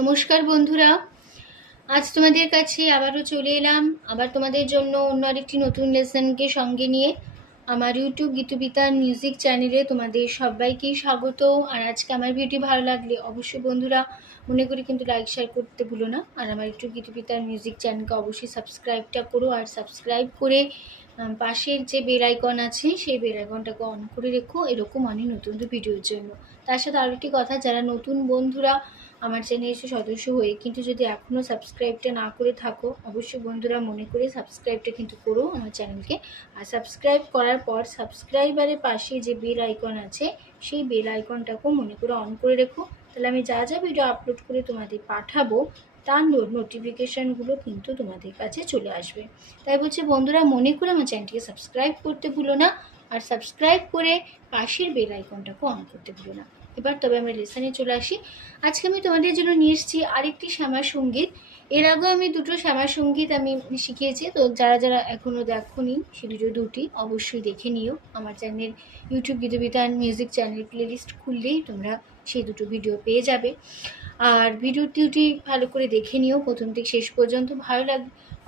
নমস্কার বন্ধুরা। আজ তোমাদের কাছে আবারও চলে এলাম। আবার তোমাদের জন্য অন্য আরেকটি নতুন লেসনকে সঙ্গে নিয়ে। আমার ইউটিউব গীতবিতার মিউজিক চ্যানেলে তোমাদের সবাইকেই স্বাগত। আর আজকে আমার ভিডিও ভালো লাগলে অবশ্যই বন্ধুরা, মনে করি কিন্তু লাইক শেয়ার করতে ভুলো না। আর আমার ইউটিউব গীতবিতার মিউজিক চ্যানেলকে অবশ্যই সাবস্ক্রাইবটা করো। আর সাবস্ক্রাইব করে পাশের যে বেল আইকন আছে, সেই বেল আইকনটাকে অন করে রেখো। এরকম অনেক নতুন নতুন ভিডিওর জন্য। তার সাথে আরও একটি কথা, যারা নতুন বন্ধুরা আমার চ্যানেলে এসে সদস্য হয়ে কিন্তু যদি এখনও সাবস্ক্রাইবটা না করে থাকো, অবশ্যই বন্ধুরা মনে করে সাবস্ক্রাইবটা কিন্তু করো আমার চ্যানেলকে। আর সাবস্ক্রাইব করার পর সাবস্ক্রাইবারের পাশে যে বেল আইকন আছে, সেই বেল আইকনটাকেও মনে করে অন করে রেখো। তাহলে আমি যা যা ভিডিও আপলোড করে তোমাদের পাঠাবো, তার নোটিফিকেশানগুলো কিন্তু তোমাদের কাছে চলে আসবে। তাই বলছে বন্ধুরা মনে করে আমার চ্যানেলটিকে সাবস্ক্রাইব করতে ভুলো না। আর সাবস্ক্রাইব করে পাশের বেল আইকনটাকেও অন করতে ভুলো না। এবার তবে আমরা লেসনে চলে আসি। আজকে আমি তোমাদের জন্য নিয়ে এসেছি আরেকটি শ্যামা সংগীত। এর আগেও আমি দুটো শ্যামা সংগীত আমি শিখিয়েছি। তো যারা যারা এখনও দেখোনি, সে দুটো দুটি অবশ্যই দেখে নিও। আমার channel YouTube Gitobitan music channel playlist খুললেই তোমরা সেই দুটো ভিডিও পেয়ে যাবে। আর ভিডিও দুটি ভালো করে দেখে নিও। প্রথম থেকে শেষ পর্যন্ত ভালো লাগ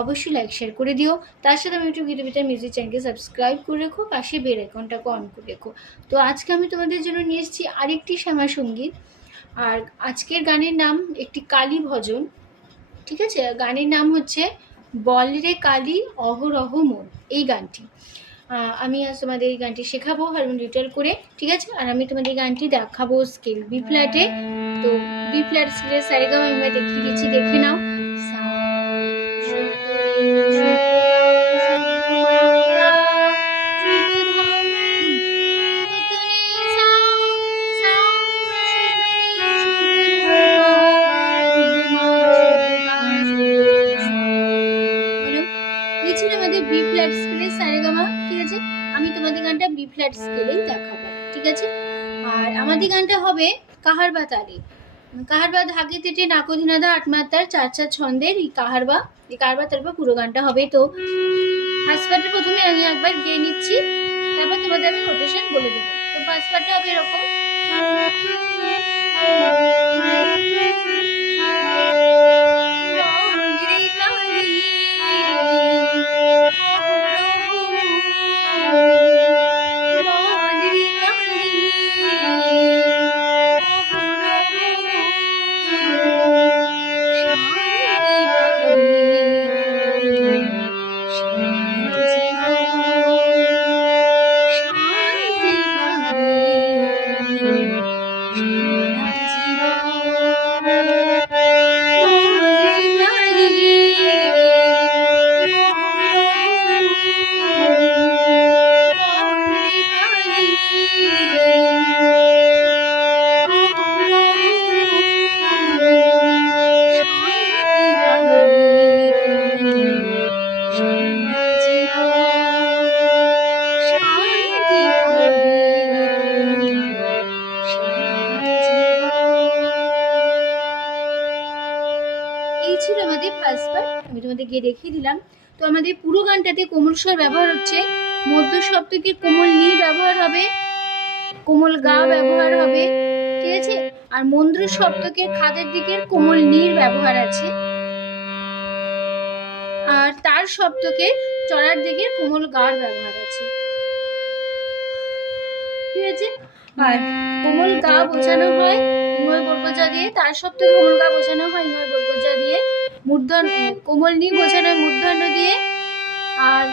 অবশ্যই লাইক শেয়ার করে দিও। তার সাথে আমি ইউটিউব গীতবিতার মিউজিক চ্যানেলকে সাবস্ক্রাইব করে রেখো, পাশে বেল আইকনটাকে অন করে রেখো। তো আজকে আমি তোমাদের জন্য নিয়ে এসেছি আরেকটি শ্যামা সংগীত। আর আজকের গানের নাম একটি কালী ভজন, ঠিক আছে? গানের নাম হচ্ছে বল রে কালী, অহরহ মন, এই গানটি। আমি আজ তোমাদের এই গানটি শেখাবো হারমোন রিটাল করে, ঠিক আছে? আর আমি তোমাদের এই গানটি দেখাবো স্কেল বি ফ্ল্যাটে তো বি ফ্ল্যাট স্কেলের সারেগাম আমি দেখিয়ে দিচ্ছি, দেখে নাও। বি ফ্ল্যাট স্কেলের সারেগামা, ঠিক আছে? আমি তোমাদের গানটা বি ফ্ল্যাট স্কেলেই দেখাবো, ঠিক আছে? আর আমাদের গানটা হবে কাহারবা তালে। কাহারবা ধাগে তেটে নাকোধিনাদা আটমাত্রার চার চার ছন্দের এই কাহারবা এই কারবার তারপর পুরো গানটা হবে তো। ফার্স্ট পার্টে প্রথমে আমি একবার গেয়ে নিচ্ছি, তারপর তোমাদের আমি নোটেশন বলে দেবো। তো ফার্স্ট পার্টটা হবে এরকম। তোমাদের গিয়ে দেখিয়ে দিলাম। তো আমাদের পুরো গানটাতে কোমল স্বর ব্যবহার হচ্ছে। মধ্য সপ্তকের কোমল নি ব্যবহার হবে। কোমল গা ব্যবহার হবে। ঠিক আছে? আর মন্দ্র সপ্তকের খাদের দিকের কোমল নীর ব্যবহার আছে। আর তার সপ্তকের চড়ার দিকের কোমল গার ব্যবহার আছে। ঠিক আছে? আর কোমল গা বোঝানো হয়। ইময় বর্গজা দিয়ে। তার সপ্তকে কোমল গা বোঝানো হয় ইময় বর্গজা দিয়ে। মূর্ধন কোমল নিয়ে বোঝানো হয় মূর্ধন্য দিয়ে, আর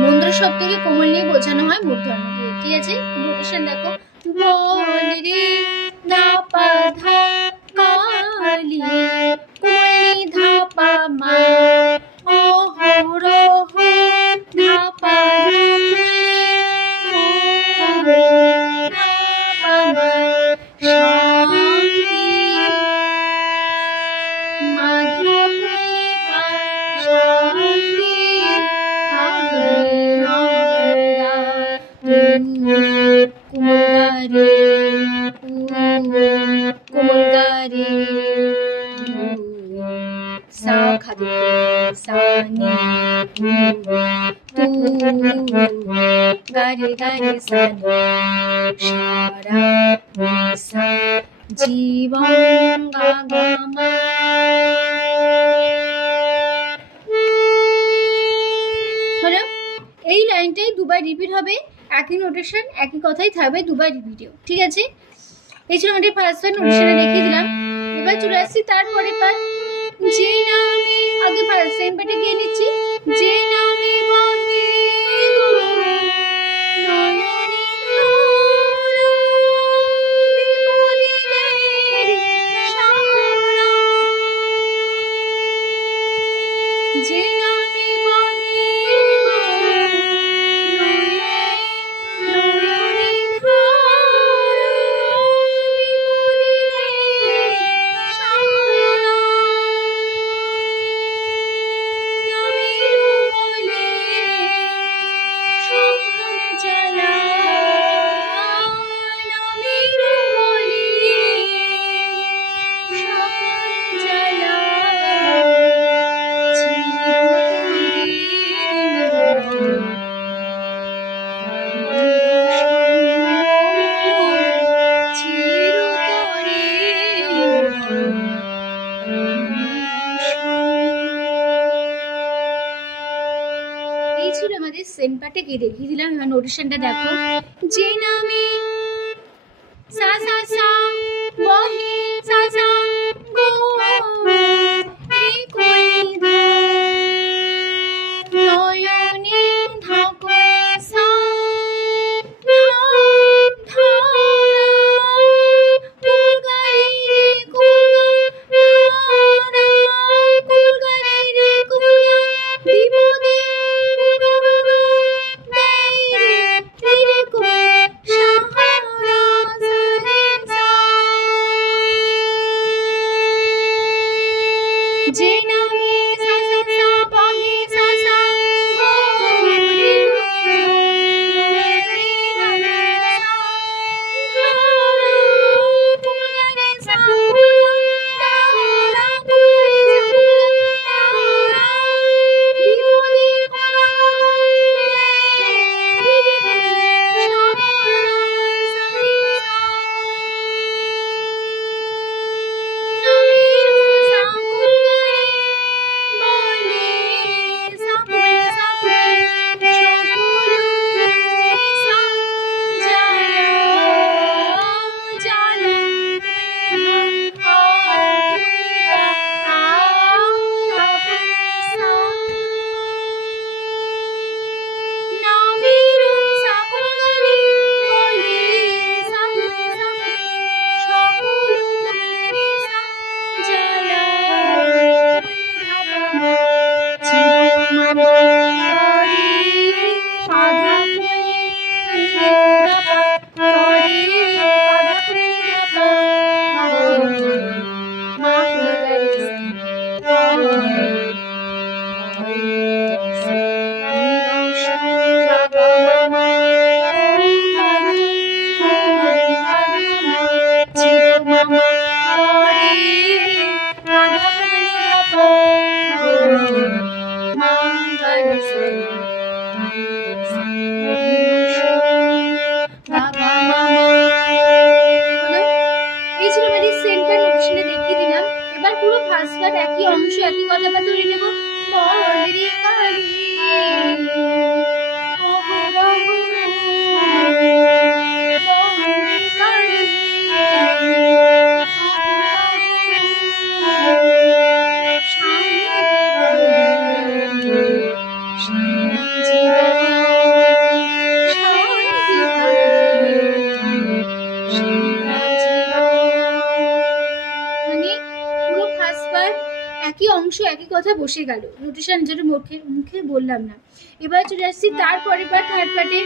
মন্দ্র শব্দকে কোমল নিয়ে বোঝানো হয় মূর্ধন্য দিয়ে। ঠিক আছে? নোটেশন দেখো। রে ধা পা ধা কালি কোমলি ধা পা মা জীবন গা গা হলো? এই লাইনটাই দুবার রিপিট হবে, একই নোটেশন একই কথাই থাকবে, দুবার রিপিটেও ঠিক আছে? এই ছিল আমাদের ফার্স্ট পার্ট নোটেশনে দেখিয়ে দিলাম। এবার চলে আসছি তারপরে পার্ট যে নামে, আগে ফার্স্ট সেকেন্ড পার্টে গিয়ে নিচ্ছি। যে নামে বন্দে ছিল আমাদের সেন্ট গিয়ে দেখিয়ে দিলাম। এবার নোটিশনটা দেখো। যে নামে সা সা সা, বহে Bye. Bye. Bye. অংশ একই কথা বসে গেল। নোটিশন নিজের মুখে মুখে বললাম না। এবার চলে আসছি তারপরে বার থার্ড পার্টে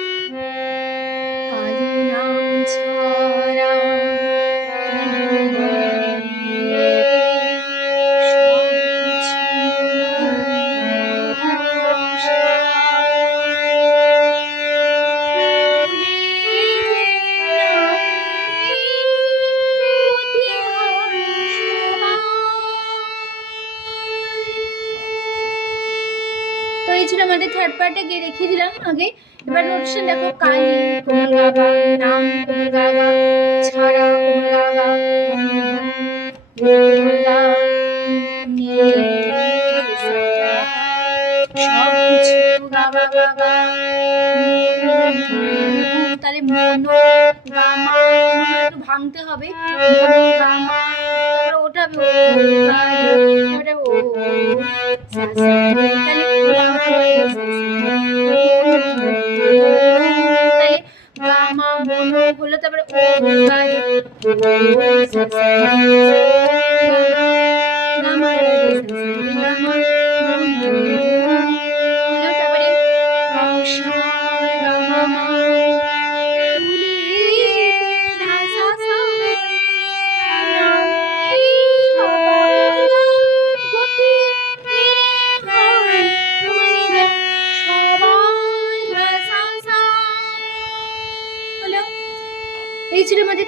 দিয়েছিল আমাদের থার্ড পার্টে গিয়ে দেখিয়ে দিলাম আগে। এবার নোটিশন দেখো, কালি কোমল গাগা নাম কোমল গাগা ছাড়া কোমল গাগা ভাঙতে হবে। ওটা ওটা ও গা মা বন্ধ হলো তারপরে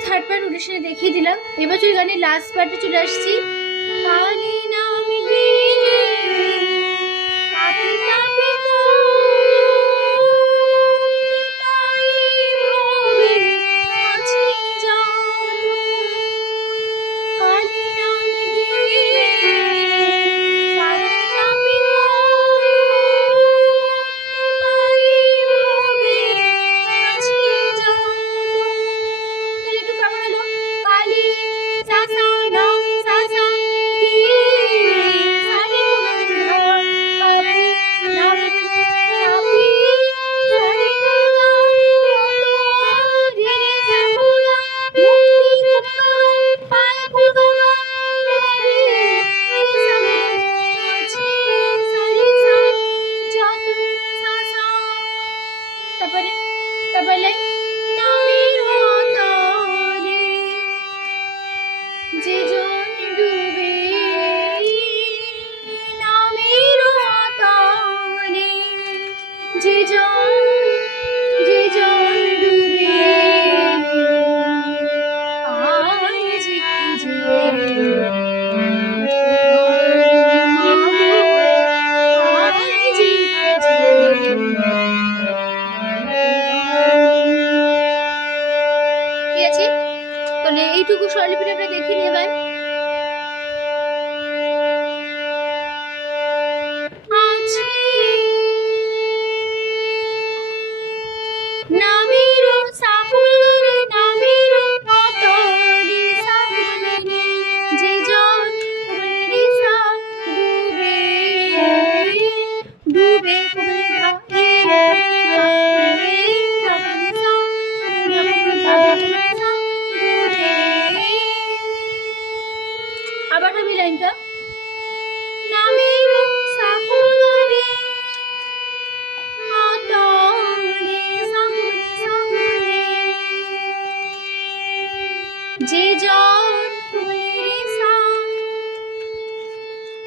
থার্ড পার্ট অনুষ্ঠানে দেখিয়ে দিলাম। এবছর গানের লাস্ট পার্টে চলে আসছি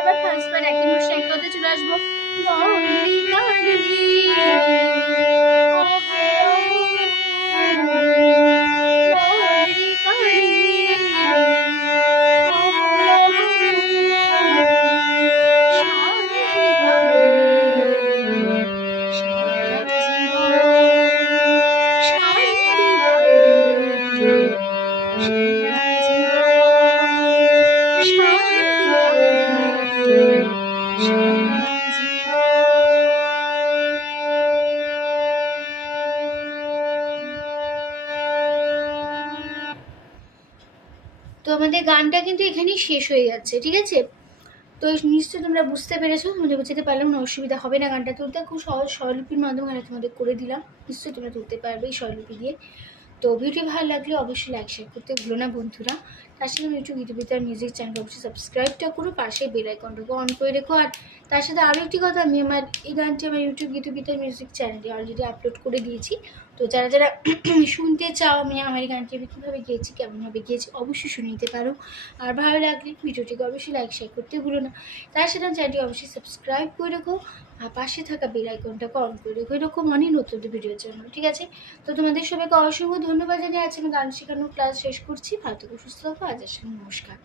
আবার ফার্স্ট পার এক অনুষ্ঠান এক কথা চলে আসব। মল্লিকারি গানটা কিন্তু এখানেই শেষ হয়ে যাচ্ছে, ঠিক আছে? তো নিশ্চয়ই তোমরা বুঝতে পেরেছ তোমাদের বুঝতে পারলাম না, অসুবিধা হবে না গানটা তুলতে। খুব সহজ স্বরলিপির মাধ্যমে গানটা তোমাদের করে দিলাম, নিশ্চয়ই তোমরা তুলতে পারবে এই স্বরলিপি দিয়ে। তো ভিডিও ভালো লাগলে অবশ্যই লাইক শেয়ার করতে ভুলো না বন্ধুরা। তার সাথে ইউটিউব ইউটিউবিতার মিউজিক চ্যানেল অবশ্যই সাবস্ক্রাইবটা করো, পাশে বেল আইকনটাকে অন করে রেখো। আর তার সাথে আরও একটি কথা, আমি আমার এই গানটি আমার ইউটিউব ইউটিউবিতার মিউজিক চ্যানেলে অলরেডি আপলোড করে দিয়েছি। তো যারা যারা শুনতে চাও, আমি আমার এই গানটি কীভাবে গিয়েছি কেমনভাবে গিয়েছি, অবশ্যই শুনে নিতে পারো। আর ভালো লাগলে ভিডিওটিকে অবশ্যই লাইক শেয়ার করতে ভুলো না। তার সাথে চ্যানেলটি অবশ্যই সাবস্ক্রাইব করে রাখো, আর পাশে থাকা বেল আইকনটাকে অন করে রেখো, এরকম অনেক নতুন ভিডিওর জন্য, ঠিক আছে? তো তোমাদের সবাইকে অসংখ্য ধন্যবাদ জানিয়ে আজকে আমি গান শেখানোর ক্লাস শেষ করছি। ভালো থেকো, সুস্থ থাকো, আজ আসলে নমস্কার।